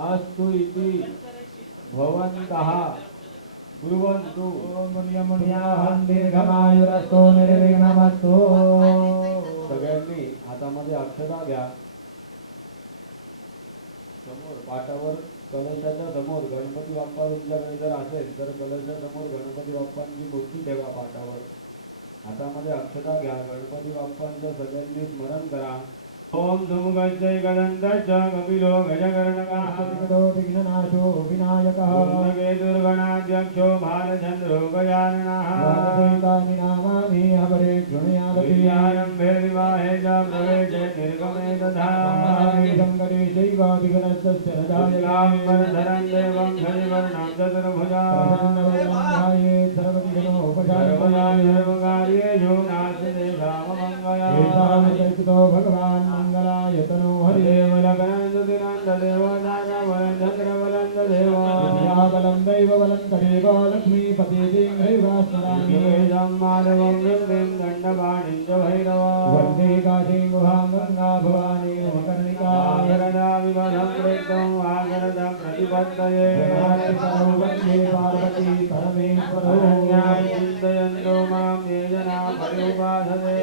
अस्तु इति भवन्तः ब्रुवन्तु। ओम मुनियमुनियाहं दीर्घमायुरस्तु निर्विघ्नमस्तु। सगळ्यांनी हातामध्ये अक्षता घ्या. समोर पाटावर कलशाच्या समोर गणपती बाप्पा तुमच्याकडे जर असेल तर कलशासमोर गणपती बाप्पांची मूर्ती ठेवा पाटावर. हातामध्ये अक्षता घ्या. गणपती बाप्पांचं सगळ्यांनी स्मरण करा. ओम धूमगच्चै गदन्तश्च कपिलो गजकर्णकः विघ्ननाशो विनायकः दुर्गणाध्यक्षो भालचन्द्रो गजाननः वासुदेवानि नामानि हवरे शृणुयादपि विवाहे च प्रवेशे निर्गमे तथा शङ्करेशैव विघ्नस्तस्य न जायते देवं हरिवर्णं चतुर्भुजा सर्वकार्येषु नास्ति देशाममङ्गलम् भगवान् मंगलाय तनो हरिदेव बलं दैव बलं तदेव लक्ष्मीपते वन्दे काशीं गुहां गंगा भवानी कर्णिका वन्दे पार्वती परमेश्वरो चिन्तयन्तो मां ये जना पर्युपासते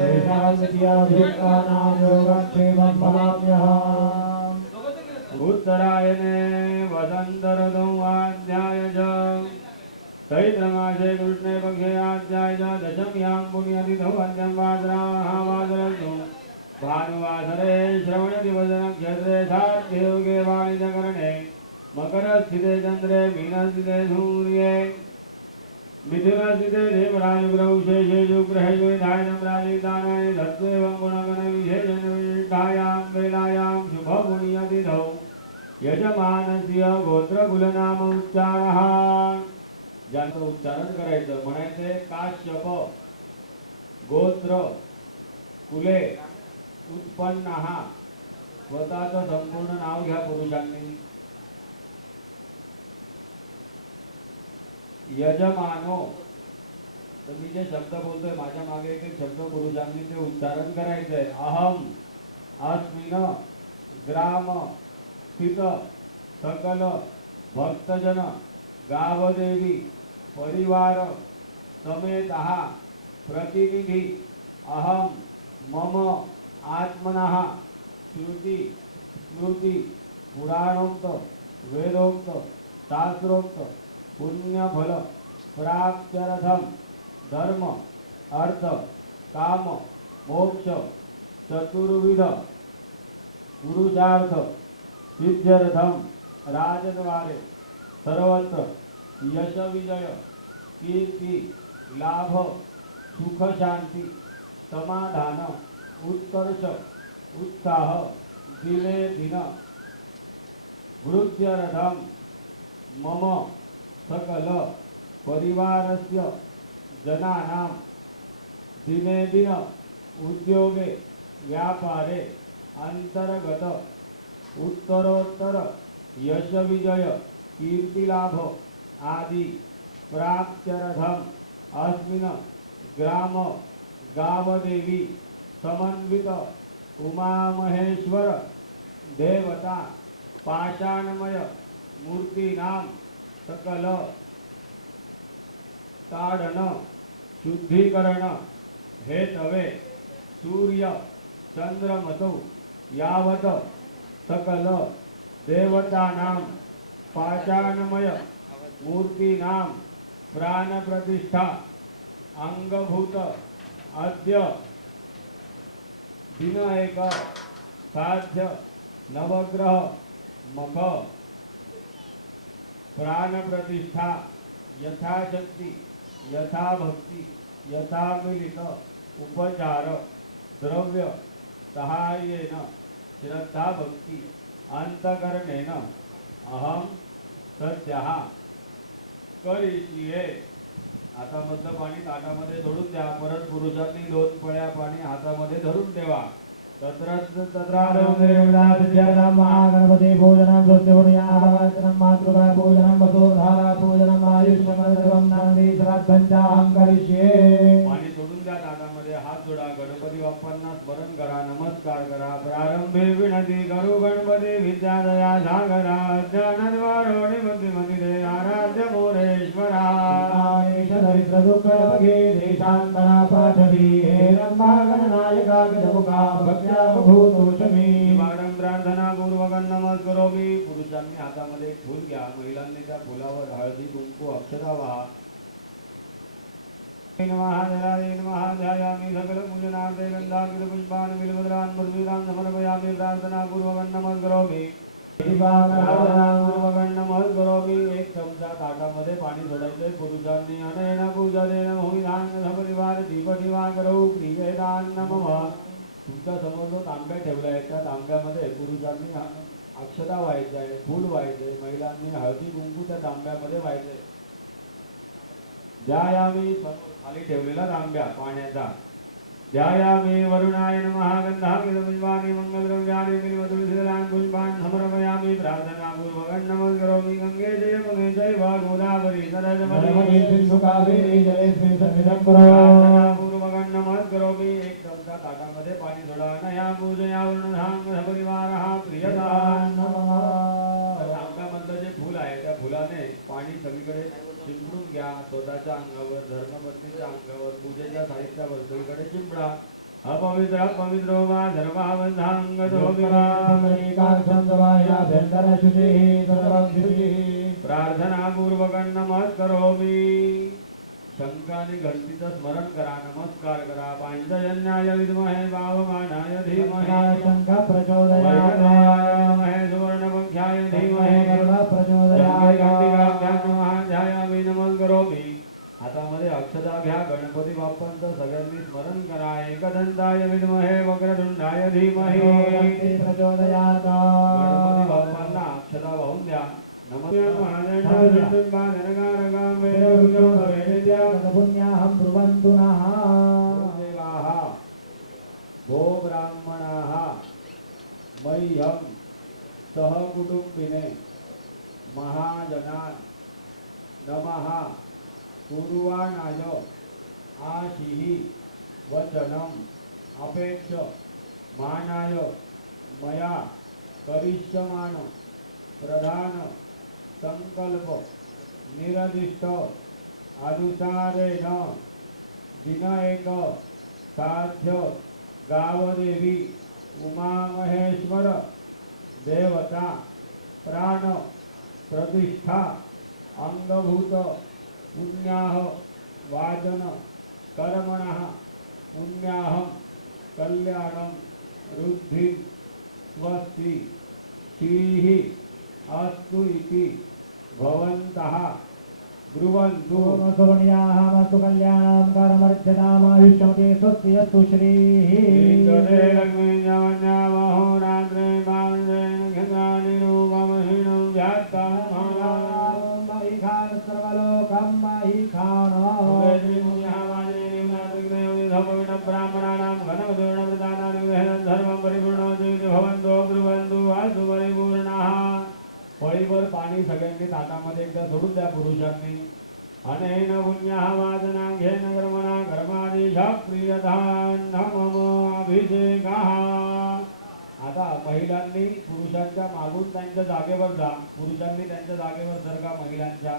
योगक्षेमं भवाम्यहम्। उत्तरायणे वसन्त ऋतुवाध्याय च चैत्रमासे कृष्णे पक्षे आध्याय च दशम्यां पुण्यतिथौ अन्त्यं वासराः भानुवासरे श्रवणदिवसनक्षत्रे साध्ययोगे वाणिजकरणे मकरस्थिते चन्द्रे मीनस्थिते सूर्ये मिथुनस्थिते देवराजगुरौ शेषेषु ग्रहेषु विधायनं राजविधानानि तत्त्वेवं गुणगणविशेषणविशिष्टायां वेलायां शुभपुण्यतिथौ यजमानस्य गोत्रकुलनाम उच्चारः. ज्यांचं उच्चारण करायचं म्हणायचे काश्यप गोत्र कुले उत्पन्नः. स्वतःचं संपूर्ण नाव घ्या पुरुषांनी. यजमानो तर मी जे शब्द बोलतोय माझ्या मागे एक एक शब्द पुरुषांनी ते उच्चारण करायचंय. अहम अस्मिन ग्राम स्थित सकल भक्तजन गावदेवी परिवार समेतः प्रतिनिधी अहम मम आत्मनः श्रुति स्मृति पुराणोक्त वेदोक्त शास्त्रोक्त पुण्यफल प्राप्त्यर्थम धर्म अर्थ काम मोक्ष चतुर्विध पुरुषार्थ सिद्ध्यर्थम राजद्वारे सर्वत्र यश विजय कीर्ति लाभ सुख शांती समाधान उत्कर्ष उत्साह दिने दिन वृद्ध्यर्थम मम सकल परिवारस्य जनानां दिने दिन उद्योगे व्यापारे अंतर्गत उत्तरोत्तर यश विजय कीर्तिलाभ आदि प्राप्त्यर्थम अस्मिन् ग्राम गावदेवी समन्वित उमा महेश्वर देवता पाषाणमय मूर्तीनां सकल ताडन शुद्धीकरण हेतवे सूर्य चंद्रमतौ यावत सकल देवतानां पाषाणमय मूर्तीनां प्राण प्रतिष्ठा अंगभूत अद्य दिन एक साध्य नवग्रह मख प्राण प्रतिष्ठा यथाशक्ति यथा भक्ति यथा मिलित उपचार द्रव्य सहाय्येन श्रद्धा भक्ति अंतकरणेन अहम सद्यः करिष्ये. आता मधलं पाणी ताटामध्ये सोडून द्या. परत पुरुषांनी 2 पळ्या पाणी हातामध्ये धरून ठेवा. महागणपती भोजनं स्वस्तिपुण्यावाचनं मातृका भोजनं वसुधारा भोजनं आयुष्मदेवं नंदी श्राद्धं च अहं करिष्ये. पाणी सोडून द्या ताटामध्ये. हात जोडा. गणपती बाप्पांना स्मरण करा. नमस्कार करा. प्रारंभी विनती करू गणपती विद्यादया ज्ञानद्वारोणि बुद्धिमतिरे आराध्य मोरेश्वरा दरिद्रदुःखभगे देशान्तरा पाठवी हेरम्बागणनायका गजमुखा भक्त्यामभूतोषमी वारं प्रार्थना पूर्वकं नमस्करोमि. पुरुषांनी हातामध्ये एक फूल घ्या, महिलांनी त्या फुलावर हळदी कुंकू अक्षता व्हा. नमः जलाय नमः ध्यायामि सकलपूजनार्थे गन्धाक्षतपुष्पाणि बिल्वदलान् मृदुलान् समर्पयामि. प्रार्थना पूर्वकं नमस्करोमि. पूर्वकं नमस्करोमि. एक चमचा ताटामध्ये पाणी सोडायचे. पुरुषांनी अनेन पूजनेन भूमिधान सपरिवार दीपदिवाकरौ प्रियेदान नमः. तुमच्या समोर जो तांब्या ठेवला आहे त्या तांब्यामध्ये पुरुषांनी अक्षता व्हायच्या आहे, फूल व्हायचे, महिलांनी हळदी कुंकू त्या तांब्यामध्ये व्हायचे. ध्यायामि खाली ठेवलेला तांब्या पाण्याचा. ध्यायामि वरुणाय नमः गन्धाक्षतपुष्पाणि मंगलद्रव्याणि बिल्वतुलसीदलान् पुष्पान् समर्पयामि. प्रार्थना पूर्वकं नमस्करोमि. गंगे जयमुने चैव गोदावरी सरस्वती सिन्धु कावेरी जलेस्मिन् सन्निधं कुरु. प्रार्थना पूर्वकं नमस्करोमि. एक चमचा ताटामध्ये पाणी सोडा. नया पूजया वरुणधांग सपरिवारः प्रियदान नमः. तांब्यामधलं जे फूल आहे त्या फुलाने पाणी सगळीकडे चिंबडून घ्या. स्वतःच्या अंगावर, धर्मपत्नीच्या अंगावर, पूजेच्या साहित्यावर सगळीकडे चिंबडा. अपवित्र पवित्रो वा सर्वावधांगतो प्रार्थना पूर्वकं नमस्करोमि. शंखाने घंटीचं स्मरण करा, नमस्कार करा. पांचजन्याय विद्महे वावमानाय धीमहि शंख प्रचोदयात् सुवर्णपंख्याय धीमहि प्रचोदयात् ध्यायामि नमस्करोमि. हातामध्ये अक्षता घ्या. गणपती बाप्पांचं सगळ्यांनी स्मरण करा. एकदंताय विद्महे वक्रतुंडाय धीमहि प्रचोदयात्. गणपती बाप्पांना अक्षता वाहून द्या. पुण्याहं ब्रुवन्तु नः. देवाः भो ब्राह्मणाः मह्यं सहकुटुम्बिने महाजनान् नमः कुर्वाणाय आशिः वचनम् अपेक्ष मानाय मया करिष्यमाण प्रधान संकल्प निरदिष्ट अनुसारेण दिन एक साध्य गावदेवी उमामहेश्वर देवता प्राण प्रतिष्ठा अंगभूत पुण्याह वाचन कर्मणः पुण्याहं कल्याणं रुद्धि स्वस्ति श्रीः अस्तु इति भवन्तः ब्रुवन्तु. सोमसोमयामस्तु कल्याणं कर्मर्चतामायुष्यमते स्वस्ति अस्तु श्रीः. इंद्रे लक्ष्मीञ्जवन्यामहोरात्रे पावनेन खगानिरूपमहिनं व्यात्तं महिखान सर्वलोकं महिखान. ब्राह्मणानां घनवदूर्णप्रदानानि धर्मं परिपूर्णमस्तु भवन्तो ब्रुवन्तु वासु परिपूर्णः. पळीवर पाणी सगळ्यांनी ताटामध्ये एकदा सोडून द्या. पुरुषांनी अनेन पुण्यः वाचनाघ्येन कर्मणा कर्मादिशः प्रियधान मम अभिषेकः. आता महिलांनी पुरुषांच्या मागून त्यांच्या जागेवर जा. पुरुषांनी त्यांच्या जागेवर सरका. महिलांच्या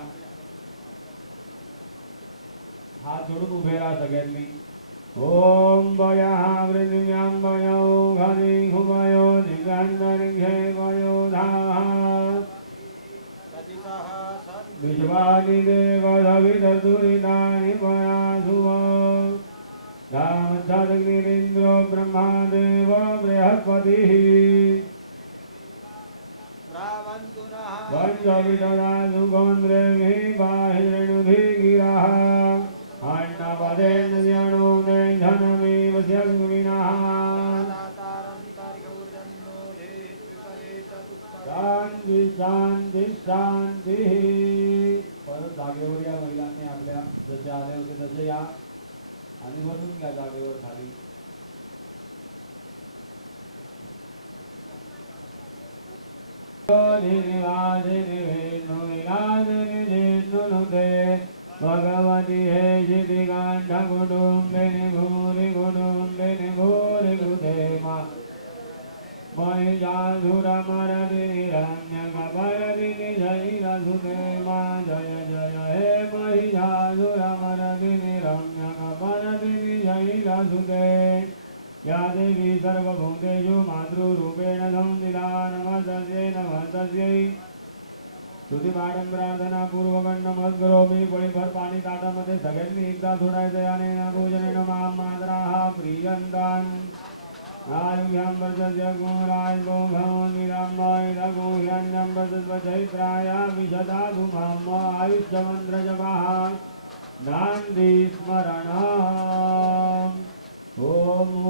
हात जोडून उभे राहा सगळ्यांनी. ओम वयः पृथिव्यां वयो घनी हुमयो दिगान्तरिक्षे वयो धाः विश्वानि देवदविदुरितानि परासुव रामचन्द्रगिरीन्द्रो ब्रह्मादेव बृहस्पतिः पंचविददा सुगोन्द्रेभिः बाहिरेणुभिः गिरः अन्नपदेन ज्ञानो धनमेव स्यग्विनः शांती शांती शांती. परत जागेवर या. महिलांनी आपल्या जसे आले होते तसे या आणि बसून घ्या जागेवर खाली. भगवती हे शितिकांठ कुटुंबिनी भूरि कुटुंबिनी भूरि कुदेमा महिषासुरमर्दिनी हिरण्यकपालिनी अभयदिनी शैलसुते मा जय जय हे महिषासुरमर्दिनी रम्यकमर्दिनी शैलसुते या देवी सर्वभूतेषु मातृरूपेण संस्थिता नमस्तस्यै नमस्तस्यै स्तुतिपाठं प्रार्थनापूर्वकं नमस्करोमि पळीभर पाणी ताटामध्ये सगळ्यांनी एकदा सोडायचं याने पूजनेन मां मातराः प्रियन्तान् आयुष्यां वर्षस्य गुणाय गोभवन्विरामाय रघुह्यन्यं वर्षस्व चैत्राय विशदातु माम् आयुष्यमन्त्रजपः नान्दी स्मरणम् ॐ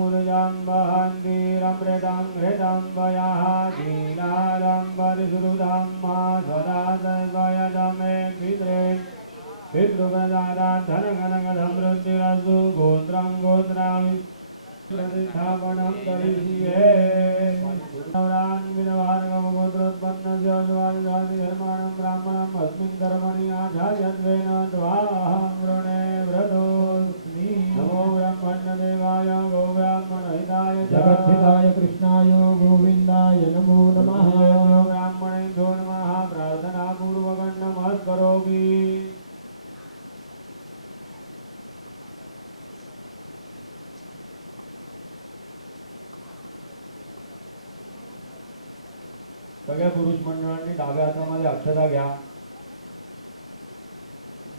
ऊर्जां वहन्तीरमृतं घृतं वयः शीलालं परिश्रुतं मा सदा सर्वयदमे पित्रे पितृप्रसादात् धनकनकसमृद्धिरस्तु गोत्रं गोत्रामि प्रतिष्ठापनं करिष्ये नवरान्वितभार्गवगोत्रोत्पन्नस्य स्वादिधर्माणं ब्राह्मणम् अस्मिन् कर्मणि आचार्यत्वेन त्वाहं वृणे व्रतोऽस्मि नमो ब्रह्मण्यदेवाय गोब्राह्मणहिताय च जगद्धिताय कृष्णाय गोविन्दाय नमो नमः ब्राह्मणेभ्यो नमः प्रार्थनापूर्वकं नमस्करोमि सगळ्या पुरुष मंडळांनी डाव्या हातामध्ये अक्षता घ्या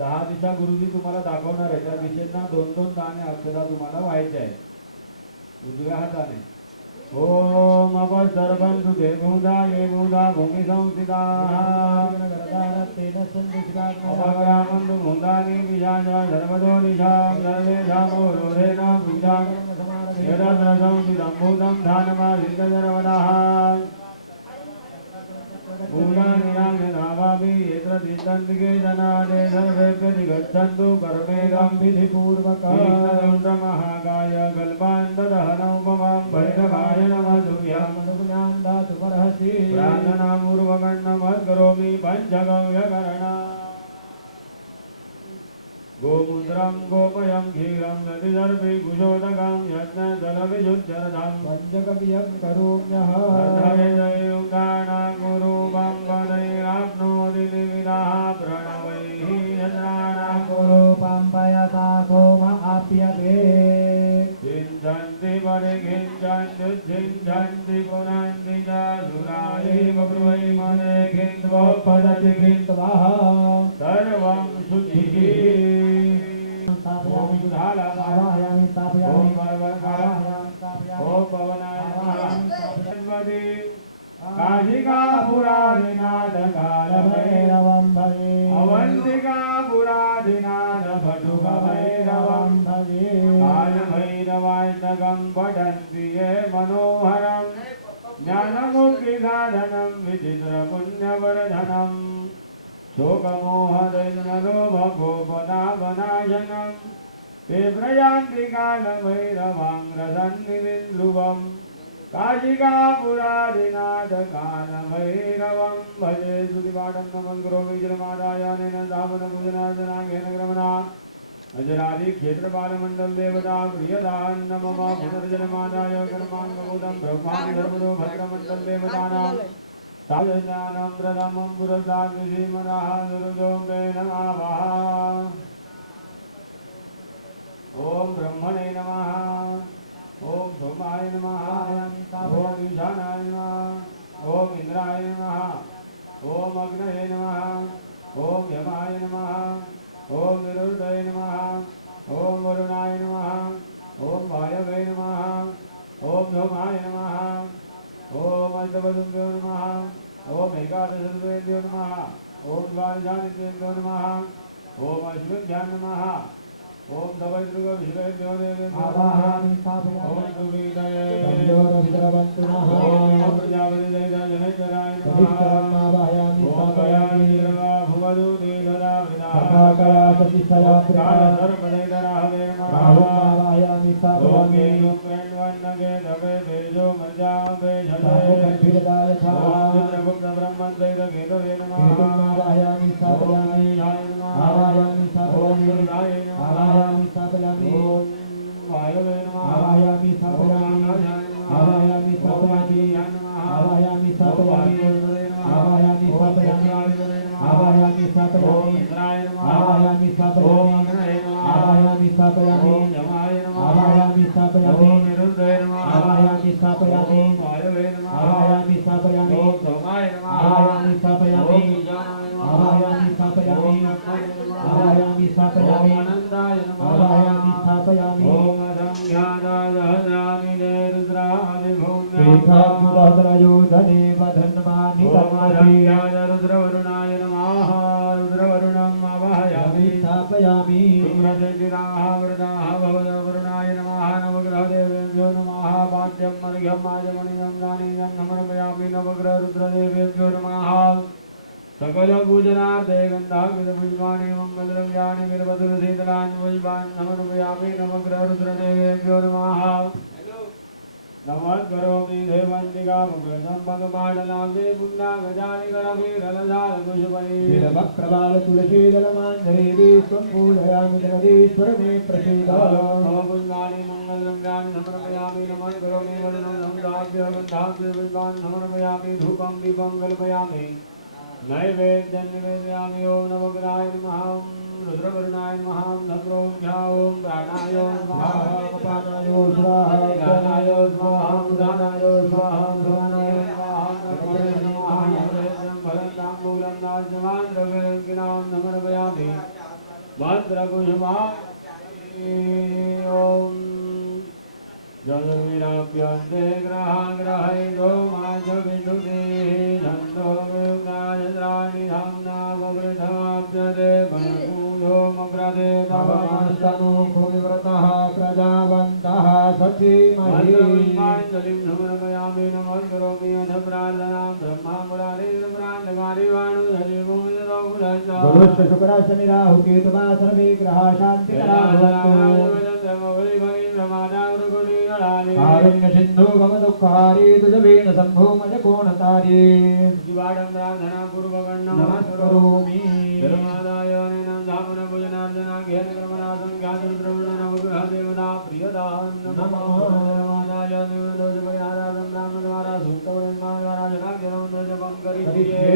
10 दिशा गुरुजी तुम्हाला दाखवणार आहे त्या दिशेंना 2-2 दाणे अक्षता तुम्हाला व्हायच्या आहेत उजव्या हाताने ओम अपसर्वन्तु ते भूता ये भूता भूमि संस्थिताः तेन अपग्रामन्तु भूतानि पिशाच सर्वतो दिशां सर्वेषामो रोधेन पूजां यदत्र संस्थितं भूतं ध्यानमादित्यजर्वदः भूतानिराम्यधावापि यत्र तिष्ठन्ति जनादे सर्वेभ्यः गच्छन्तु कर्मेदं विधिपूर्वकं महाकाय कल्पान्तदहनोपमां भैरवाय नमः सूर्यं प्रार्थनापूर्वकं नमस्करोमि पञ्चगव्यकरणा गोमूत्रं गोमयं क्षीरं नदीदर्भि कुशोदकं यज्ञजलविशुद्धरथं पञ्चगव्यं करोम्यः गुरुवं वदैराप्नोति निविदाः प्रणवैः यत्राणां गुरुपं पयसा सोम आप्यते चिञ्चन्ति परिकिञ्चन्त्युच्छिञ्चन्ति पुनन्ति च सुरायैव ब्रुवै मने खिन्त्वोपदति खिन्त्वः सर्वं शुचिः ओम स्थापयामि स्थापयामि ओम पवनाय काशिकापुरादिनाथ कालभैरवं भजे अवन्तिकापुरादिनाथ भटुकभैरवं भजे कालभैरवाष्टकं पठन्ति ये मनोहरं ज्ञानमुक्तिसाधनं विचित्रपुण्यवर्धनं शोकमोहदैर्नलोभगोपनाशनं ते प्रयान्ति कालभैरवां रसन्निविन्द्रुवम् काशिकापुरादिनाथ कालभैरवं भजे स्तुतिपाठं नमस्करोमि जलमादायानेन दावनपूजनार्चनाङ्गेन क्रमणा अजरादि क्षेत्रपालमण्डल देवता प्रियदान्न मम पुनर्जन्मादाय कर्माङ्गभूतं ब्रह्मादि धर्मदो भद्रमण्डल देवतानां साधनानां प्रथमं पुरस्तात् विधिमनः सुरजों ते नमः ॐ ब्रह्मणे नमः ओम सोमाय नमः ओम ईशानाय नमः ओम इंद्राय नमः ओम अग्नये नमः ओम यमाय नमः ओम निरुद्धये नमः ओम वरुणाय नमः ओम वायवे नमः ओम सोमाय नमः ओम अष्टवसुभ्यो नमः ओम एकादशसुभ्यो नमः ओम द्वादशादित्येभ्यो नमः ओम अश्विभ्यां नमः ओम दवैद्रुग विश्वेभ्यो देवेभ्यो आवाहयामि स्थापयामि ओम सुवीतये तयोरभिद्रवन्तुनः ओम प्रजापति जयजनेश्वराय नमः तदिष्टरम् आवाहयामि ओम स्थापयामि कयानिर्वा भुवदूते सदा महाकया सतिशया काल सर्पदैतरा हवे नमः राहुम् आवाहयामि ओम स्थापयामि केयुं क्रेण्वन्नगे दवे तेजो मर्जावे झले राहुगर्भिरदाय ओम चित्रगुप्त ब्रह्मन् दैत केतवे नमः केतुम् आवाहयामि स्थापयामि आवाहयामि स्थापयामि आवाहयामि स्थापयामि वायवे नमः आवाहयामि स्थापयामि आवाहयामि स्थापयामि आवाहयामि स्थापयामि आवाहयामि आवाहयामि स्थापयामि आवाहयामि स्थापयामि आवाहयामि स्थापयामि रुद्रादिभूम्यायो धनेव धन्वानि रुद्रवरुणाय नमः रुद्रवरुणम् आवाहयामि स्थापयामि वरुणाय नमः नवग्रहदेवेभ्यो नमः वाद्यं मर्घ्यं माजमणिं दानीयं समर्पयामि नवग्रह रुद्रदेवेभ्यो नमः सकल पूजनार्थे गन्धाविदपुष्पाणि मङ्गलद्रव्याणि वीरभद्रशीतलानि पुष्पाणि समर्पयामि नवग्रह रुद्रदेवेभ्यो नमः नमस्करोमि देवन्तिकामुग्रजं पदपाटलाब्धे पुण्डागजानि गणवीरलसालकुशपरि वीरभक्प्रबाल तुलसीदलमाञ्जरीः स्वं पूजयामि जगदीश्वर मे प्रसीद पुष्पाणि मङ्गलद्रव्याणि समर्पयामि नमस्करोमि वदनं संदाभ्य गन्धाभ्य पुष्पाणि समर्पयामि धूपं दीपं कल्पयामि नैवेद्यं निवेदयामि ॐ नवग्रहाय नमः रुद्रवरुणाय नमः धर्मोऽभ्या ॐ प्राणाय नमः अपानाय स्वाहा ज्ञानाय स्वाहा उदानाय स्वाहा ध्यानाय स्वाहा नमः नमः नैवेद्यं फलं मूलं नाशवान् द्रव्यं समर्पयामि भद्रपुष्पाणि ॐ जलवीराभ्यन्ते ग्रहैतो माजविदुते छन्दो विगायत्राणि धाम्ना ववृधाभ्यते मनकूलो मग्रते नमस्तनु भूमिव्रतः प्रजावन्तः सचीमहि भद्रपुष्पाञ्जलिं समर्पयामि नमस्करोमि अथ प्रार्थनां ब्रह्मामुरारिन्द्रप्रान्तकारि गुरुश्च शुक्र शनि राहु केतुवा सर्वे ग्रहाः शान्तिकराः कारुण्य सिन्धु भव दुःखारी तुजवेन शम्भो मज कोणतारी जीवाडं प्रार्थना पूर्वकण्णं नमस्करोमि धर्मादाय नैनं धामन भोजनार्जना घेन क्रमनाथं ज्ञातृद्रविणं नवग्रह देवता प्रियदान् नमः धर्मादाय देवदोषपरिहारार्थं ब्राह्मणद्वारा सूक्तवरद्वारा जनाग्रहं जपं करिष्ये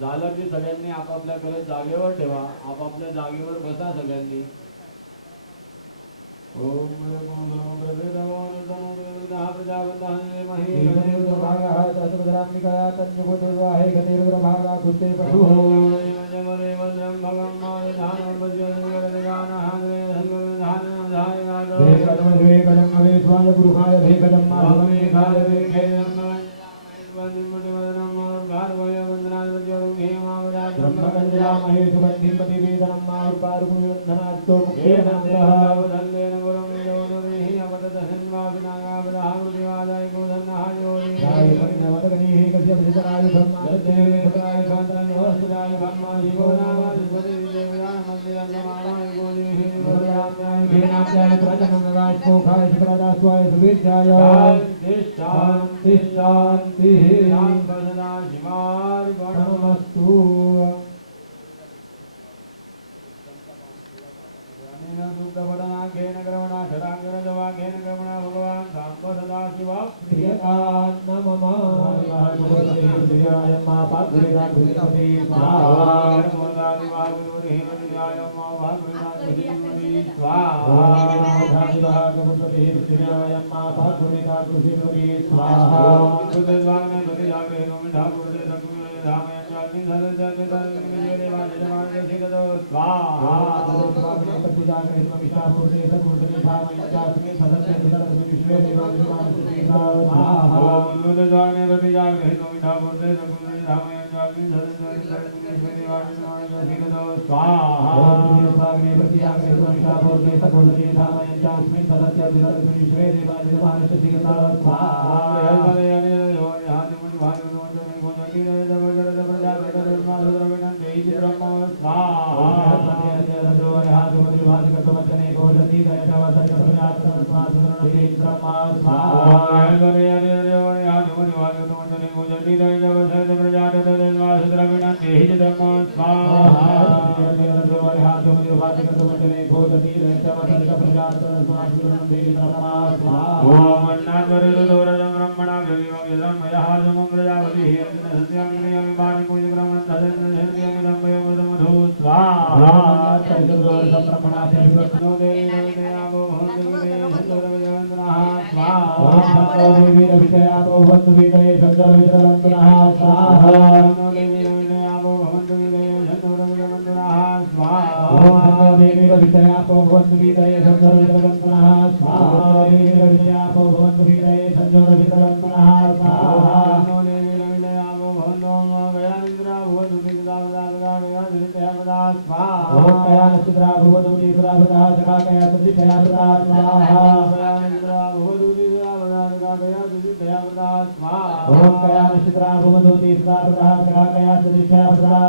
झालं की सगळ्यांनी आपापल्या घरात जागेवर ठेवा आपापल्या जागेवर बसा सगळ्यांनी ओम नमो प्रभुर्दमो प्रजावन्तः महे भागः तस्मद्रात्मिकया तन्युगोदेवाहे गतिरुद्रभागा कुस्ते पशुः वज्रं भगं मायधानं वज्रगानः भेकजं मवे स्वाय गुरुहाय भेकजं माधवेखाय ब्रह्मगञ्जलामहे सुगन्धिं पतिवेदनं मारुपारुकुञ्जवन्धनास्तो स्वाहा विषयापो भवन्तु वीतये संजोरवितरवन्तुनः स्वाहा विषयापो भवन्तु वीतये संजोरवितरवन्तुनः स्वाहा कया नक्षत्रा भवतु दीर्घदाभृतः जगाकया सदिशया प्रदा स्वाहा ओम कया नक्षत्रा भवतु दीर्घदाभृतः जगाकया सदिशया प्रदा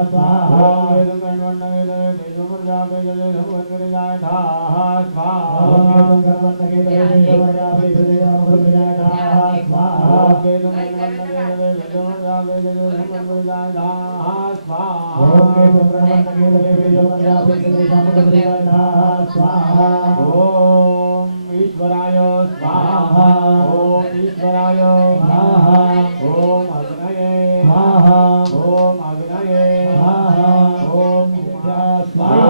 स्वाहा ओम ईश्वराय स्वाहा ओम ईश्वराय स्वाहा ओम अग्नये स्वाहा ओम अग्नये स्वाहा ओम स्वाहा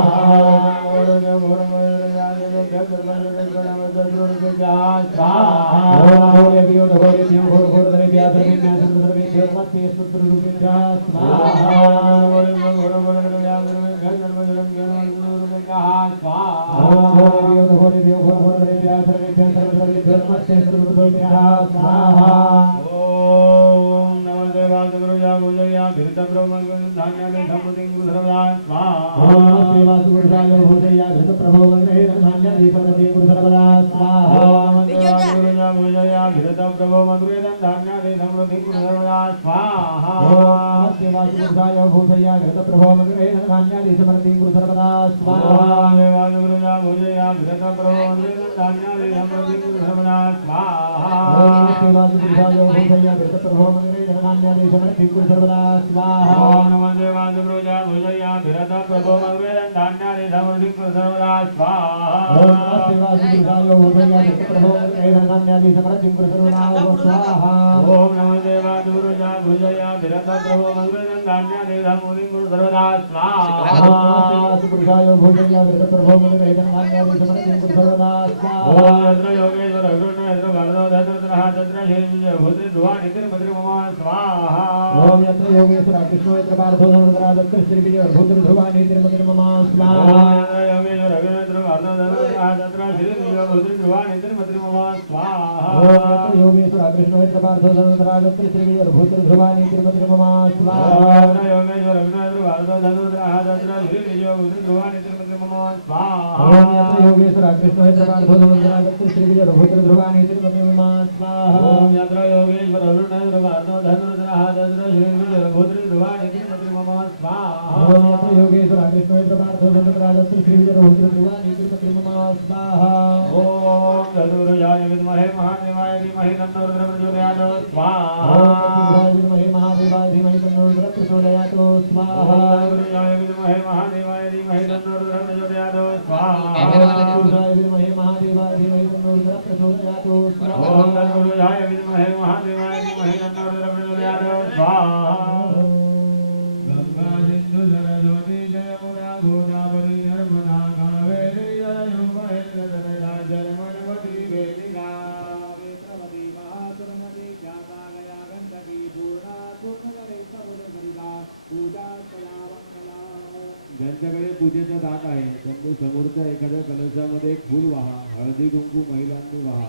ज्यांच्याकडे पूजेचं ताट आहे त्यांनी समोरच्या एखाद्या कलशामध्ये एक फूल वाहा, हळदी कुंकू महिलांनी वाहा.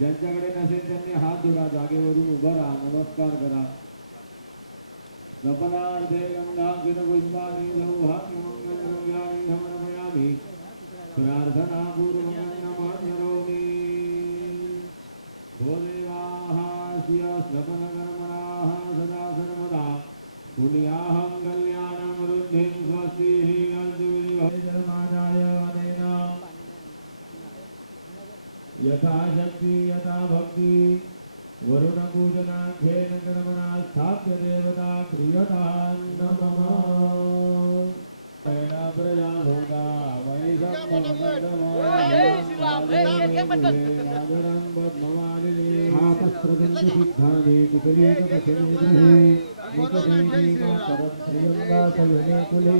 ज्यांच्याकडे नसेल त्यांनी हात जोडा, जागेवरून उभा राहा, नमस्कार करा. सपनार्थे गंधाकिन पुष्पाणि लौहाकिमंगलद्रव्याणि समर्पयामि. प्रार्थना पूर्वकं नमस्करोमि. ओ देवाः श्रिय स्नपनकर्मणाः सदा सर्वदा पुण्याहं कल्याणं वृद्धिं स्वस्तिः जन्मादाय वदेन यथा शक्ति यथा भक्ति वरुणपूजनाख्येन कर्मणा स्थाप्य देवता क्रियतां नमः. प्रजाभूता वै सिद्धानि कुशलीकपशनेन्द्रिये निकटेनि मातरं श्रियङ्गासयने कुले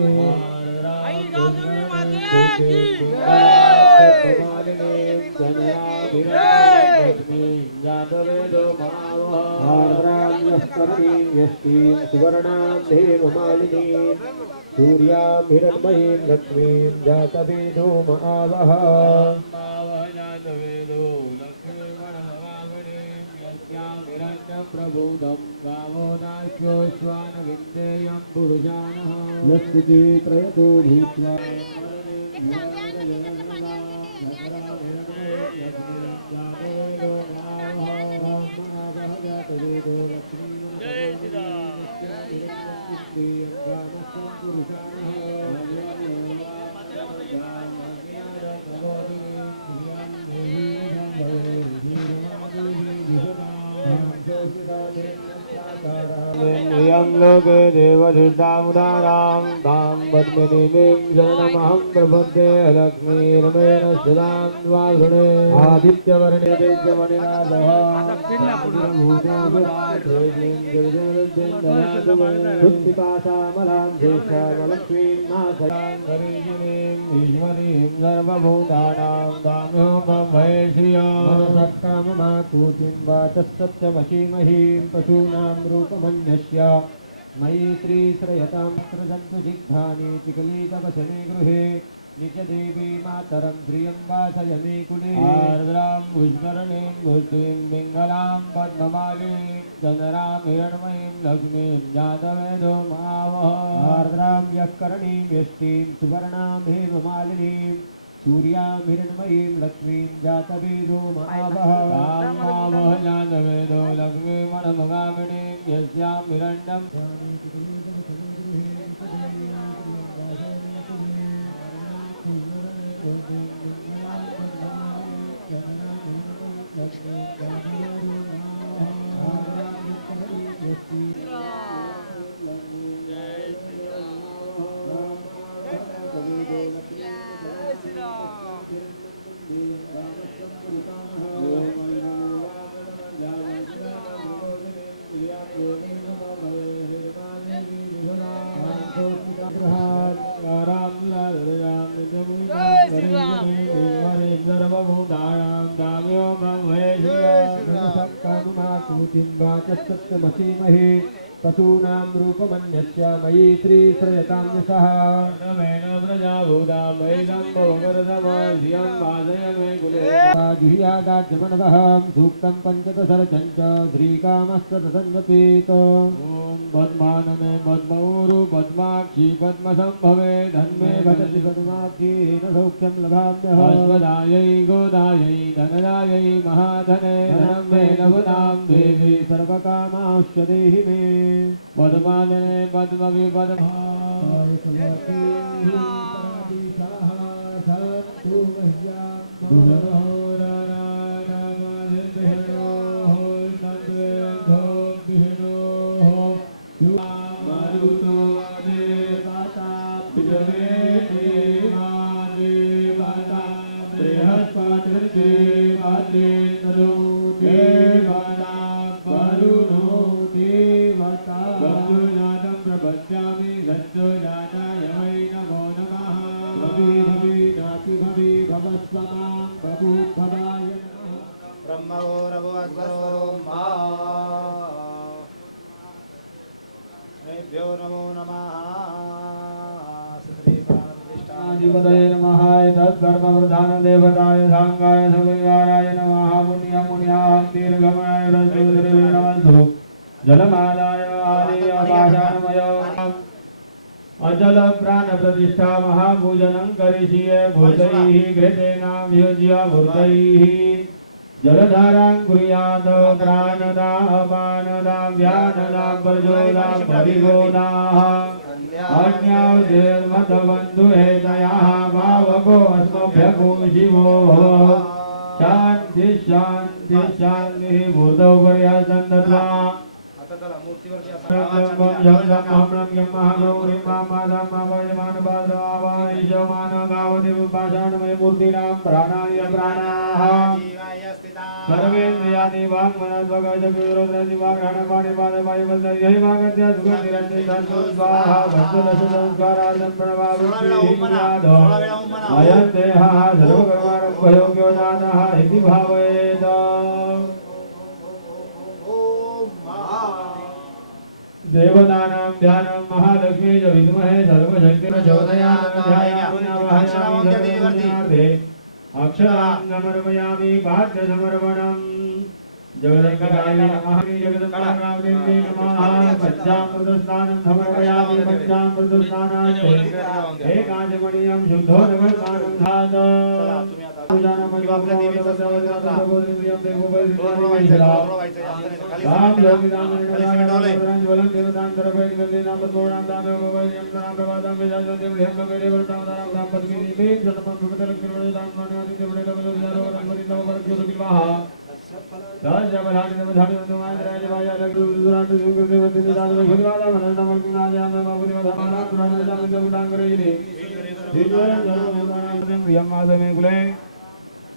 जातवेदो यत्कर्णीं यष्टीं सुवर्णां देवमालिनीं सूर्यां हिरण्मयीं लक्ष्मीं जातवेदो महावः प्रभुदं गावोदास्योश्वान विन्देयं पुरुषानः यस्तुति त्रयतो भूत्वा यं लोके देवदुर्दामुदारां तां पद्मिनीं शरणमहं प्रपद्ये लक्ष्मीर्मेण सदां द्वावृणे आदित्यवर्णे दिव्यमणिनाथः श्रुतिपाशामलां शेषामलक्ष्मीं नाथयां हरिजनीं ईश्वरीं सर्वभूतानां दाम्योपं वै श्रियमनसत्काममातूतिं वाचः सत्यमशीमहीं पशूनां रूपमन्यस्य मयि श्रीश्रयतां सृजन्तु जिह्वानि चिकलितवसने गृहे निजदेवी मातरं ध्रियं वासय मे कुले आर्द्रां पुष्करणीं भूतिं पिङ्गलां पद्ममालीं चन्द्रां हिरण्मयीं लक्ष्मीं जातवेदो मावः आर्द्रां यःकरणीं यष्टीं सुवर्णां हेममालिनीं सूर्यां हिरण्मयीं लक्ष्मीं जातवेदो महावः तां मावः जातवेदो लक्ष्मीमणमगामिनीं यस्यां हिरण्यं सत्यमसीमहि पशूनां रूपमन्यस्य मयि श्रीश्रयतां यशः नमेन प्रजाभूतां वैदं भवगरधमाधियं वादय मे कुले जुह्यादाज्यमनवः सूक्तं पञ्चदशरचं च श्रीकामस्तदन्वतीत ॐ पद्मानने पद्मऊरु पद्माक्षी पद्मसम्भवे धन्मे भजति पद्माक्षीन सौख्यं लभाम्यः अश्वदायै गोदायै धनदायै महाधने धनं मे लभतां देवी सर्वकामांश्च देहि मे पद्मानने नमो नमः श्रीपदये नमः तत्कर्मप्रधान देवताय सांगाय सविवाराय नमः पुण्यमुन्यां दीर्घमाय रसोदरवीरवन्तु जलमादाय आर्य पाषाणमय अचल प्राण प्रतिष्ठा महापूजनं करिष्ये भूतैः घृतेनाभ्युज्य मूर्तैः जलधारां कुर्यात् प्राणदापानदां व्यानदां प्रचोदां परिबोधाः अन्यावधेर्मतबन्धुहेतयाः भावको अस्मभ्यको शिवो शान्ति शान्ति शान्तिः मूर्तौ पर्यासन् दत्त्वा मूर्तीनां प्राणाय प्राणाः सर्वेन्द्रियाणि वाङ्मनस्वगजगुरुद्रदिवाग्रहणपाणिपादपायवल्लयैवागत्य अयं देहः सर्वकर्मारम्भयोग्यो जातः इति भावयेत् देवतानां ध्यानं महालक्ष्मी च विद्महे सर्वशक्तिप्रचोदयात् ध्यायामि अक्षरान् समर्पयामि पाठ्यसमर्पणम् जगदम्बिकायै नमः जगदम्बिकायै नमः पञ्चामृतस्नानं समर्पयामि पञ्चामृतस्नानान्ते एकाचमणीयं शुद्धोदकस्नानं धात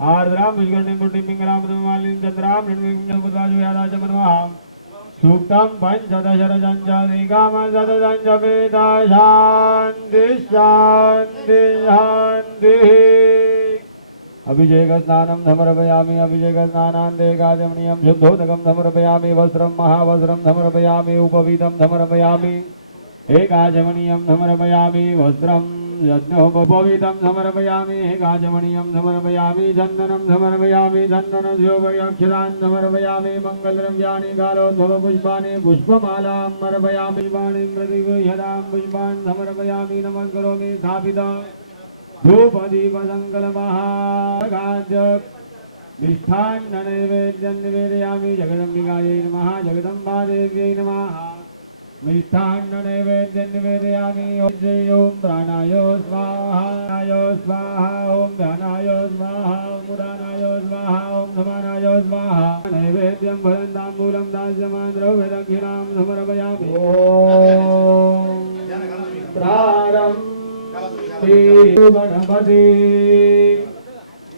आर्द्राम विष्णुं पुण्डिं पिंगलां मालिं चंद्रां निर्विघ्नं सूक्तं पंचदशरजञ्जनिकामशतञ्जपेता शान्ति शान्ति शान्तिः अभिषेकस्नानं समर्पयामि अभिषेकस्नानान्ते एकाचमनीयं शुद्धोदकं समर्पयामि वस्त्रं महावस्त्रं समर्पयामि उपवीतं समर्पयामि एकाचमनीयं समर्पयामि वस्त्रं यज्ञोपवीतं समर्पयामि एकाचमनीयं समर्पयामि चन्दनं समर्पयामि चन्दनस्योपयक्षरान् समर्पयामि मङ्गलद्रव्याणि कालोद्भवपुष्पाणि पुष्पमालां समर्पयामि वाणीं प्रतिगृह्यतां पुष्पान् समर्पयामि नमः करोमि स्थापिता धूपदीपसङ्कल्पः मिष्ठान्ननैवेद्यं निवेदयामि जगदम्बिकायै नमः जगदम्बादेव्यै नमः मिष्ठान्ननैवेद्यं निवेदयामि ॐ प्राणाय स्वाहा ॐ ध्यानाय स्वाहा ॐ उदानाय स्वाहा ॐ समानाय स्वाहा नैवेद्यं फलन्ताम्बूलं दास्यमान् द्रव्यदक्षिणां समर्पयामि ॐ प्रारम्भे गणपति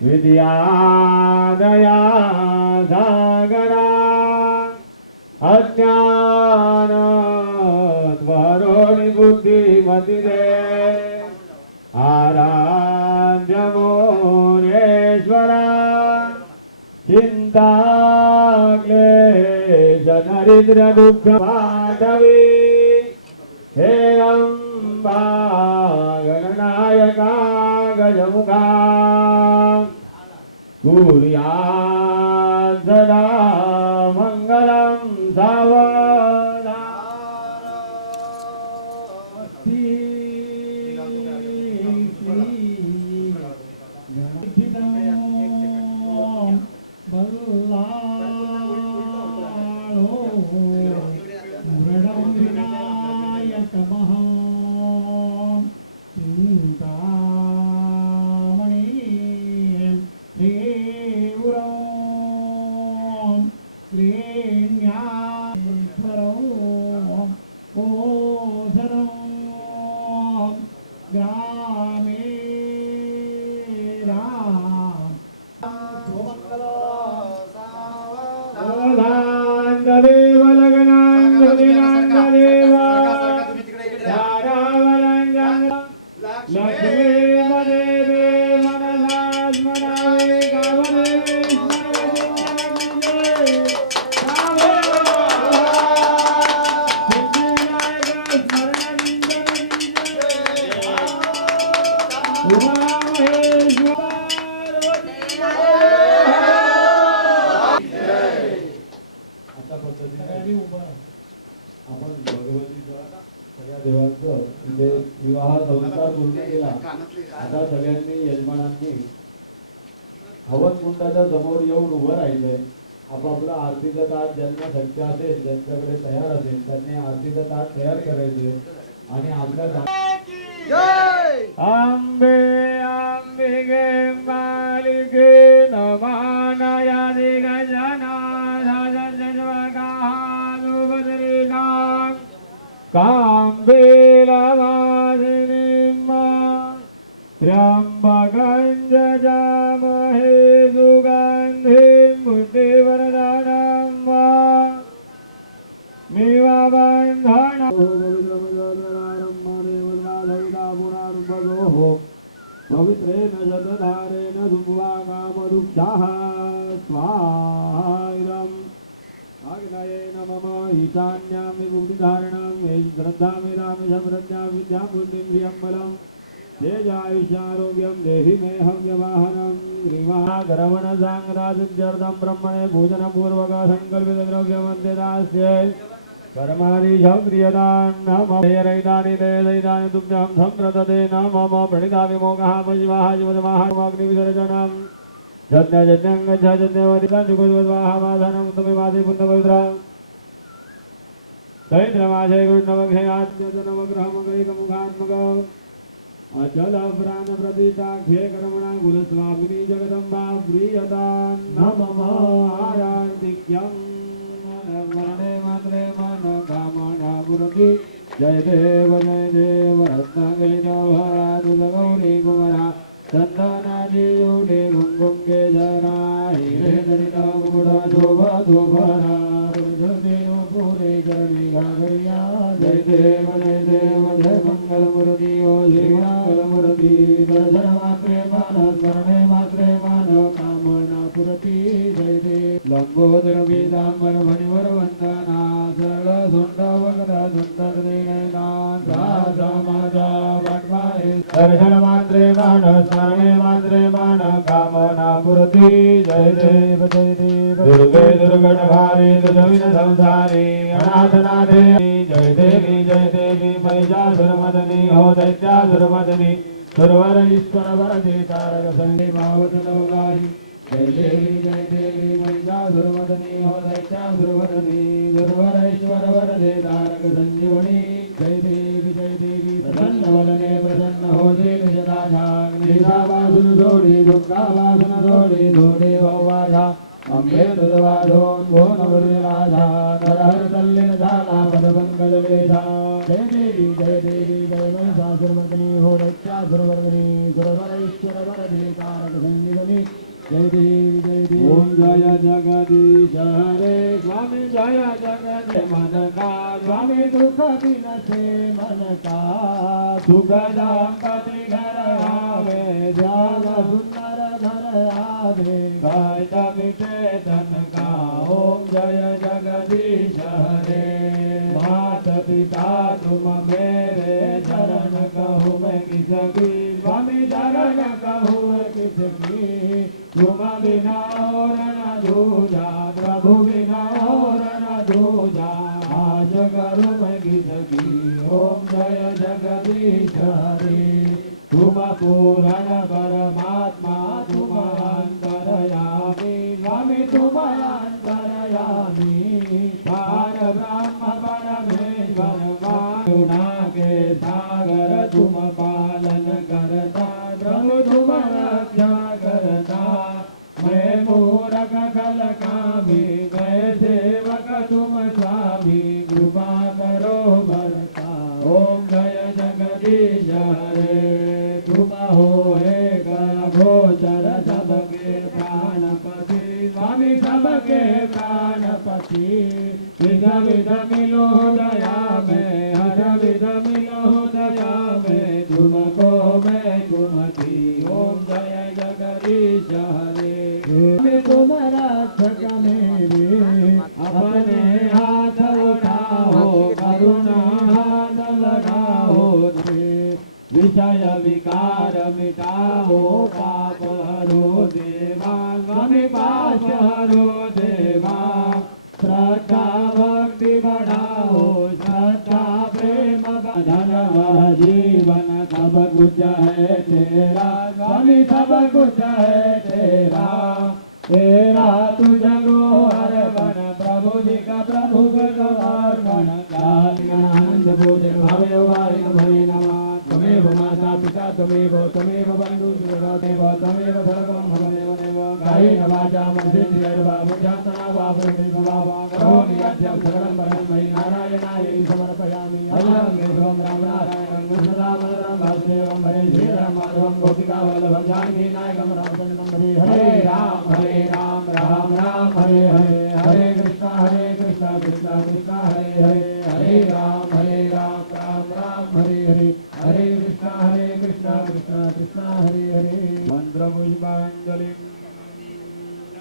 विद्यादया सागरा अज्ञानद्वारोणि बुद्धिमतिरे आराध्यमोरेश्वरा चिन्ताक्लेशदरिद्रदुःखपाटवी हेरम्बा गणनायका गजमुखा कुर्यात् सदा मङ्गलं सावधानमस्ति आपण भगवतीचा सगळ्या देवांचं म्हणजे विवाह संस्कार पूर्ण केला. आता सगळ्यांनी यजमानांनी हवन कुंडाच्या समोर येऊन उभं राहिलंय. आपापलं आरतीचं ताट ज्यांना शक्य असेल ज्यांच्याकडे तयार असेल त्यांनी आरतीचं ताट तयार करायचे आणि आपल्या अंबे अंबिके मालिके नमानयादि गजानना काम्बेलवासिनीं त्र्यम्बकं जजामहे सुगन्धिं पुष्टिवर्धनं पवित्रेण शतधारेण धुम्वा कामरुक्षाः स्वाहा विद्याये नमः ईशान्यां विभूतिधारणं मे श्रद्धामेधामि समृद्ध्या विद्यां बुद्धिं ह्रियं बलं तेजायुष्यारोग्यं देहि मे हव्यवाहनं श्रीमहागरमणसाङ्गदासिद्ध्यर्थं ब्रह्मणे पूजनपूर्वकसङ्कल्पितद्रव्यमध्ये दास्ये परमादिशक्रियदान्नमयरैतानि देदैतानि तुभ्यं सम्प्रदते न मम प्रणिता विमोघः पशिवाः शिवतमाग्निविसर्जनं यज्ञं गच्छ यज्ञवदिताञ्जुगुद्वद्वाहवासनं तमेवासि पुण्यपवित्रं चैत्रमासे कृष्णपक्षे आद्यजनवग्रहमगैकमुखात्मकम् अचल प्राण प्रतीताख्ये कर्मणा कुलस्वामिनी जगदम्बा प्रियतां नमः आराधिक्यं मरणे मात्रे मन कामना पुरति जय देव रत्नगलितभरादुलगौरी कुमरा चन्दनादियूले कुङ्कुम केशरा हिरे दरित मुकुट शोभा शोभरा पूरे चरणी घागरिया जय देव जय मंगल मूर्ति ओ श्री मंगल मूर्ति दर्शन मात्रे मान स्मरणे मात्रे मान कामना पुरति जय देव लंबोदर पीतांबर मणिवर वंदना सरळ सुंड वक्र सुंदर नयना राजा माझा वाटवारे दर्शन मात्रे मान स्मरणे मात्रे मान कामना पुरति जय देव दुर्गे दुर्गणभारे दुर्विन संसारी अनाथनाथे जय देवी महिषासुरमदनी हो दैत्यासुरमदनी सुरवर ईश्वर वरदे तारक संगे मावत लोगाही जय देवी महिषासुरमदनी हो दैत्यासुरमदनी सुरवर ईश्वर वरदे तारक संजीवनी जय देवी प्रसन्न वदने प्रसन्न हो निशावासुन जोडी दुर्गावासुन जोडी धोडे वाजा अम्बे दुर्वाधोन भुवनवरी राधा नरहर तल्लीन झाला पदबंगल वेधा जय देवी जय महिषासुरमर्दिनी हो दैत्यासुरमर्दिनी सुरवरैश्वर वरदे तारक संजीवनी जय देवी ओम जय जगदीश हरे स्वामी जय जगदीश मन का स्वामी दुख विनसे मन का सुख दाम्पति घर आवे ध्यान सुंदर घर आवे कायद मिटे तन का ओम जय जगदीश हरे मात पिता तुम मेरे चरण कहूँ मैं किसकी स्वामी चरण कहूँ किसकी तुम बिना और न दूजा प्रभु बिना और न दूजा आज करूँ मैं किसकी ओम जय जगदीश हरे तुम पूर्ण परमात्मा तुम अंतरयामी स्वामी तुम अंतरयामी पार ब्रह्म परमेश्वर करुणा के सागर तुम पालन करता प्रभु तुम रक्षा करता मैं मूरख खल कामी मैं सेवक तुम स्वामी कृपा करो भरता ओम जय जगदीश हरे तुम हो एक गोचर सबके प्राणपति स्वामी सबके प्राणपति विध विध मिलो दया में हर विध मिलो दया में तुमको मैं तुमती ओम जय जगदीश हरे तुम रक्षक मेरे अपने हाथ उठाओ करुणा हाथ लगाओ विषय विकार मिटाओ पाप हरो देवा स्वामी पाप हरो देवा श्रद्धा भक्ति बढ़ाओ श्रद्धा प्रेम धन जीवन सब कुछ है तेरा स्वामी सब कुछ है तेरा तेरा तुझको अर्पण प्रभु जी का प्रभु को अर्पण आनंद पूजन भावे वारिक भवे नमः तमेव माता पिता तमेव बंधु देव तमेव सर्वं भवमेव देव कायेन वाचा मनसेन्द्रियैर्वा बुद्ध्यात्मना वा प्रकृतिर्वा करोमि यद्यं सकलं परस्मै नारायणाय समर्पयामि अयं केशवं रामनारायणं कृष्णदामोदरं वासुदेवं हरे श्रीराम माधवं गोपिकावल्लभं जानकीनायकं रामचन्द्रं हरे राम राम राम हरे हरे हरे कृष्ण कृष्ण कृष्ण हरे हरे हरे राम राम राम हरे हरे हरे कृष्ण कृष्ण हरे हरे मंत्र पुष्पांजलि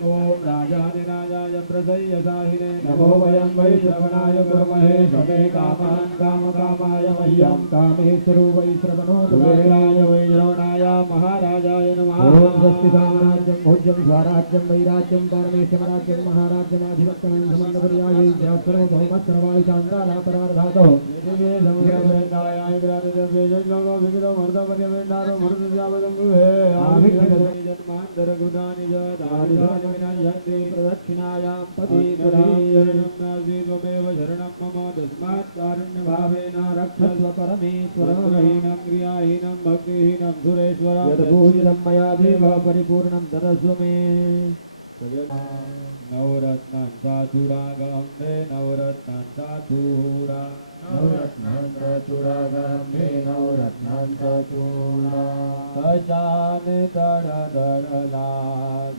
ओम राजाधिराजाय प्रसय्यसाहिने नमः नमो वयं वै श्रवणाय कुर्महे समे कामान् कामकामाय मह्यं कामेश्वरो वै श्रवणो कुबेराय वै श्रवणाय महाराजाय नमः ॐ स्वस्ति साम्राज्यं भोज्यं स्वराज्यं वैराज्यं परमेश्वराज्यं महाराज्यमाधिपत्यं समन्वपर्याय सर्वो बहुमत्सर्वाय शान्तालापराधातो दिव्ये समुद्रवेदाय ग्रामदेव्ये जयलोको विविधो मर्दपर्यवेदारो मर्दजावदं गुहे आभिक्षितनि जन्मान्तरकृतानि च दारिदानि विनाशन्ति प्रदक्षिणायां पतितरां नासि त्वमेव शरणं मम तस्मात् कारुण्यभावेन रक्षस्व परमेश्वरहीनं क्रियाहीनं भक्तिहीनं सुरेश्वर यद्भूषितं मया देव परिपूर्णं ददस्व मे नवरत्नांचा चुडा गंगे नवरत्नांचा चुडा नवरत्नांचा चुडा गंगे नवरत्नांचा चुडा कशाने तडतडला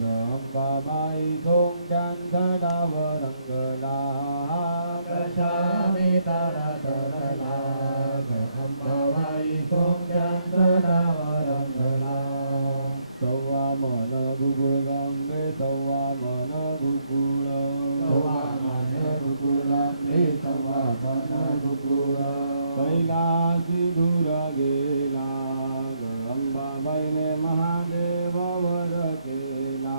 गंगाबाई सोंग्यांचा डाव रंगला कशाने तडतडला गंगाबाई सोंग्यांचा डाव रंगला सव्वा मन गुगुळ गंगे सव्वा मन गुगुळ सव्वा मन गुगुळ गंगे सव्वा मन गुगुळ कैलासी दूर गेला अंबाबाईने महादेव वर केला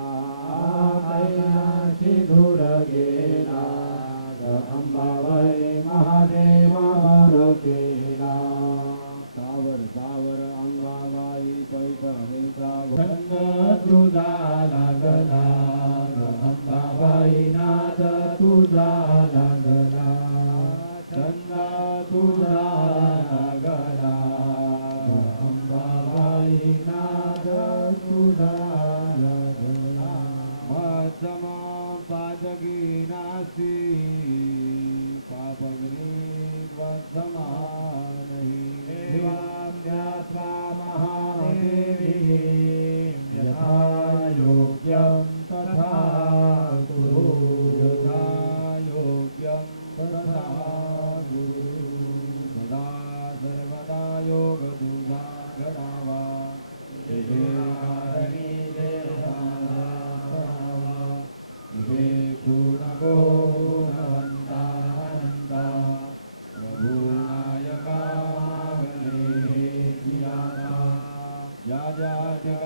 कैलासी दूर गेला अंबाबाई महादेव वर केला सावर सावर अंबाबाई पैठणीचा छंद तुझा लागला अंबाबाई नाद तुझा लागला छंद तुझा लागला अंबाबाई नाद तुझा लागला मध्यम पाजगी नासी पापग्नी वद्धमा नहीं देवाज्ञात्वा महादेवी यथा योग्यं तथा कुरु यथा योग्यं तथा कुरु सदा सर्वदा योग तुझा घडावा देवानी देवाला करावा विवेकू नको गुणवंता अनंता प्रभु नायका मागणे जियाता ज्या ज्या ठिकाणी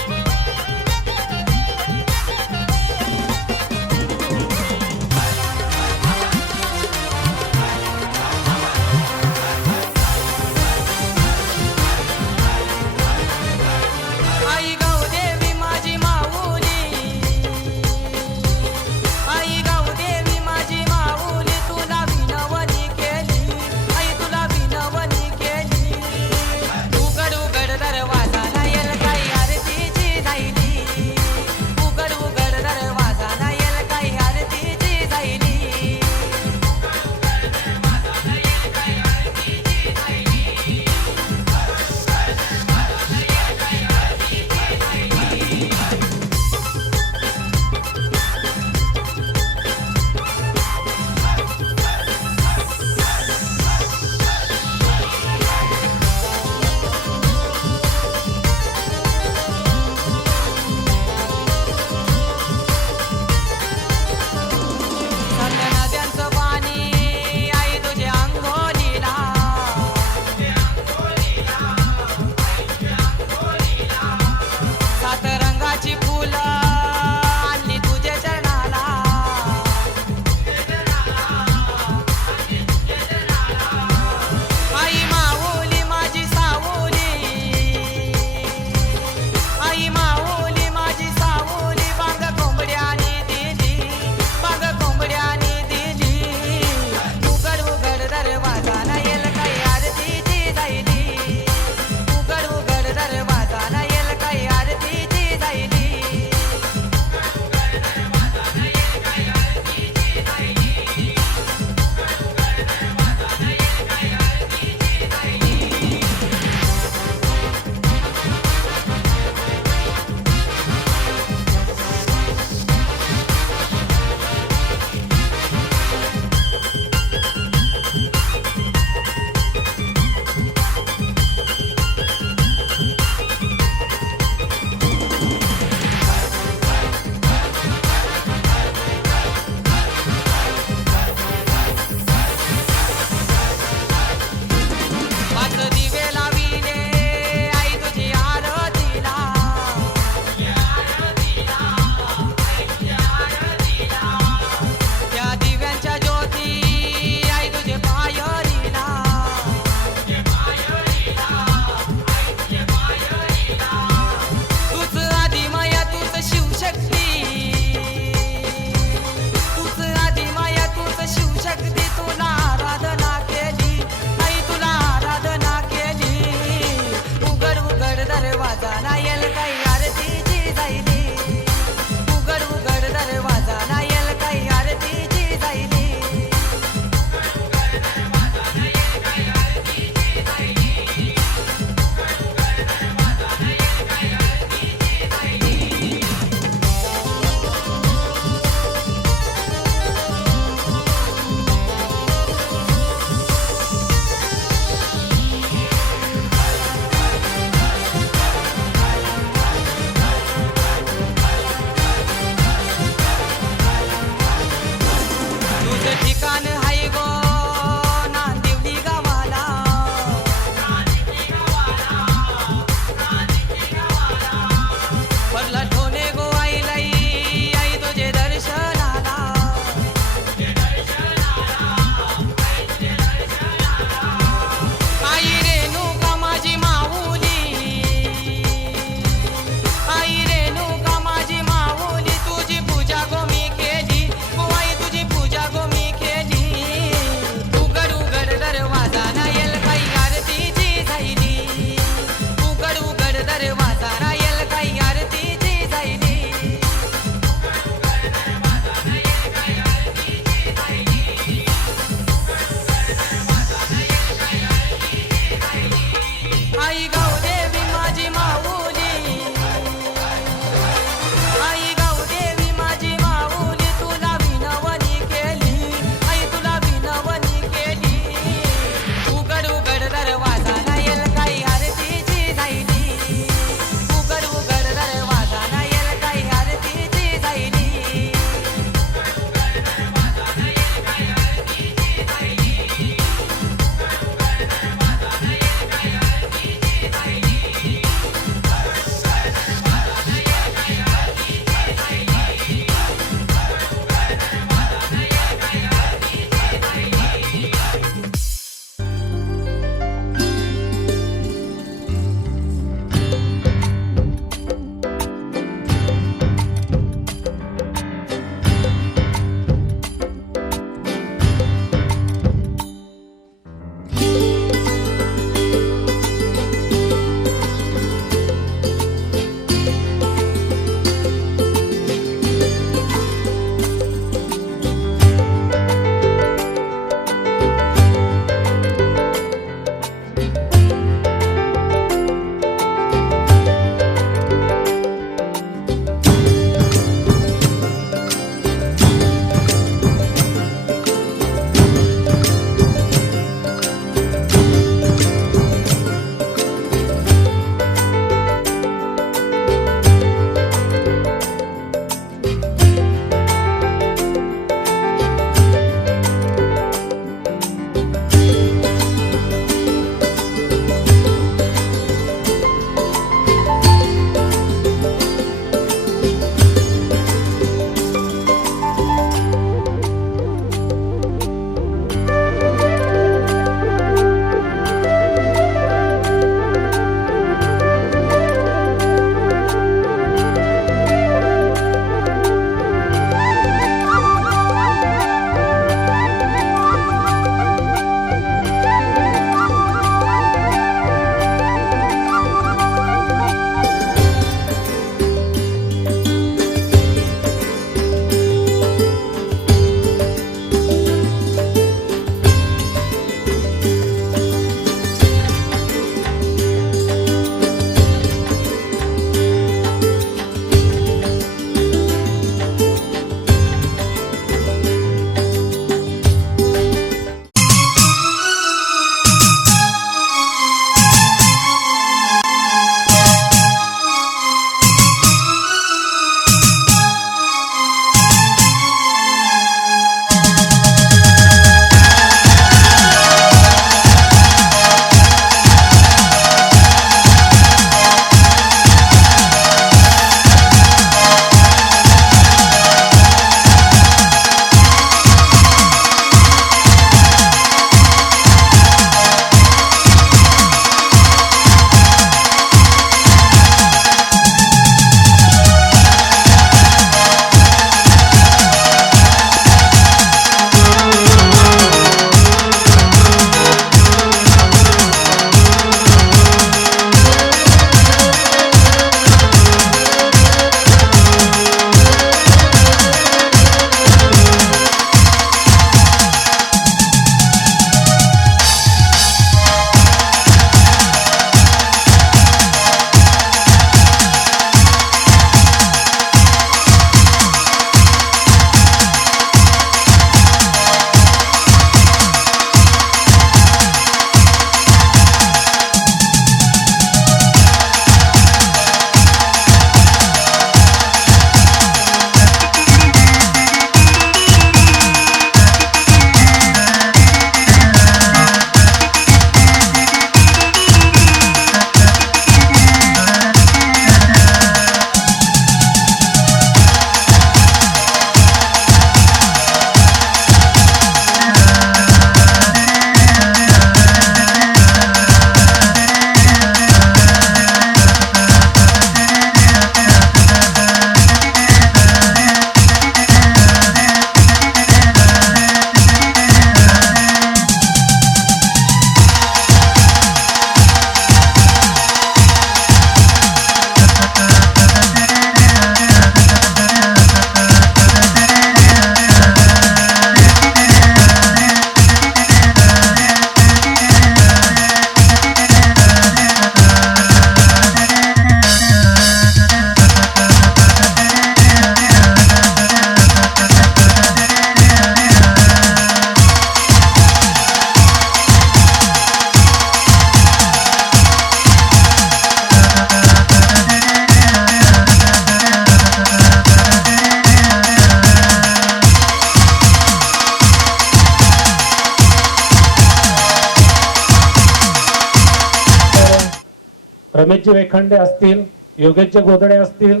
रमेशजी वेखंडे असतील, योगेशजी गोदडे असतील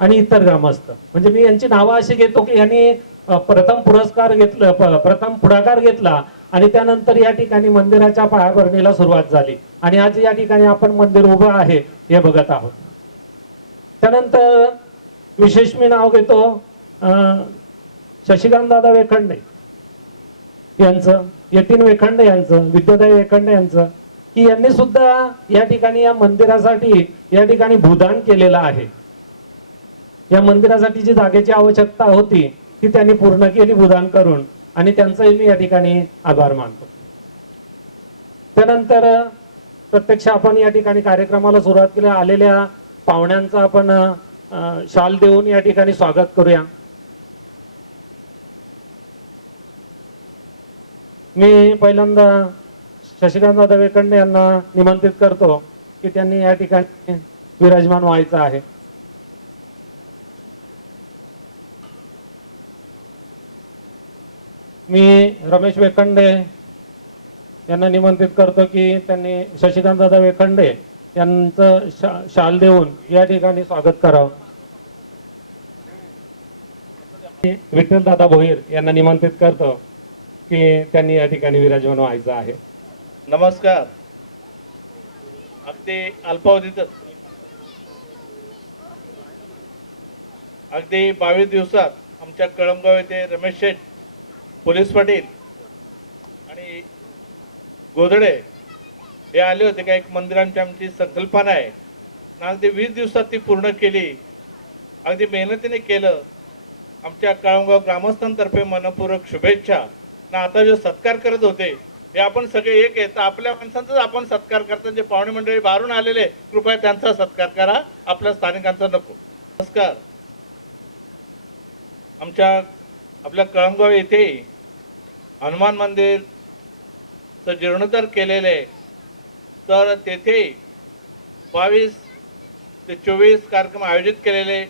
आणि इतर ग्रामस्थ, म्हणजे मी यांची नावं अशी घेतो की यांनी प्रथम प्रथम पुढाकार घेतला आणि त्यानंतर या ठिकाणी मंदिराच्या पायाभरणीला सुरुवात झाली आणि आज या ठिकाणी आपण मंदिर उभं आहे हे बघत आहोत. त्यानंतर विशेष मी नाव घेतो शशिकांत दादा वेखंडे यांचं, यतीन वेखंडे यांचं, विद्यादाई वेखंडे यांचं, की यांनी सुद्धा या ठिकाणी या मंदिरासाठी या ठिकाणी भूदान केलेलं आहे. या मंदिरासाठी जी जागेची आवश्यकता होती ती त्यांनी पूर्ण केली भूदान करून, आणि त्यांचाही मी या ठिकाणी आभार मानतो. त्यानंतर प्रत्यक्ष आपण या ठिकाणी कार्यक्रमाला सुरुवात केली. आलेल्या पाहुण्यांचं आपण शाल देऊन या ठिकाणी स्वागत करूया. मी पहिल्यांदा शशिकांत दादा वेखंडे यांना निमंत्रित करतो की त्यांनी या ठिकाणी विराजमान व्हायचं आहे. मी रमेश वेखंडे यांना निमंत्रित करतो की त्यांनी शशिकांत दादा वेखंडे यांचं शाल देऊन या ठिकाणी स्वागत करावं. विठ्ठल दादा भोईर यांना निमंत्रित करतो की त्यांनी या ठिकाणी विराजमान व्हायचं आहे. नमस्कार. अगदी अल्पावधीतच अगदी 22 दिवसात आमच्या कळमगाव येथे रमेश शेठ, पोलीस पाटील आणि गोदडे हे आले होते का एक मंदिरांची आमची संकल्पना आहे ना, अगदी 20 दिवसात ती पूर्ण केली. अगदी मेहनतीने केलं. आमच्या कळमगाव ग्रामस्थांतर्फे मनपूर्वक शुभेच्छा. ना आता जो सत्कार करत होते हे आपण सगळे एक आहेत, आपल्या माणसांचाच आपण सत्कार करतो. जे पाहुणे मंडळी बाहेरून आलेले कृपया त्यांचा सत्कार करा, आपल्या स्थानिकांचा नको. नमस्कार. आपल्या कळमगाव येथे हनुमान मंदिरचं जीर्णोद्धार केलेले, तर तेथे 22 ते 24 कार्यक्रम आयोजित केलेले.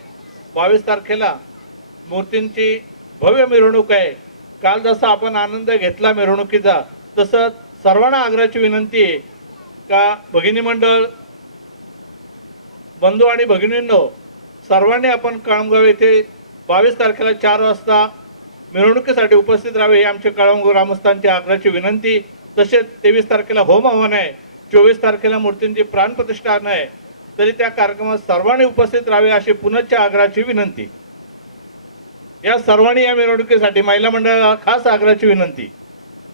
22 तारखेला मूर्तींची भव्य मिरवणूक आहे. काल जसा आपण आनंद घेतला मिरवणुकीचा, तसंच सर्वांना आग्रहाची विनंती आहे का भगिनी मंडळ बंधू आणि भगिनींनो, सर्वांनी आपण कळमगाव येथे 22 तारखेला 4 वाजता मिरवणुकीसाठी उपस्थित राहावे ही आमच्या कळमगाव ग्रामस्थांची आग्रहाची विनंती. तसेच 23 तारखेला होम हवन आहे, 24 तारखेला मूर्तींची प्राणप्रतिष्ठान आहे, तरी त्या कार्यक्रमात सर्वांनी उपस्थित राहावे अशी पुनश्च आग्रहाची विनंती. या सर्वांनी या मिरवणुकीसाठी महिला मंडळाला खास आग्रहाची विनंती.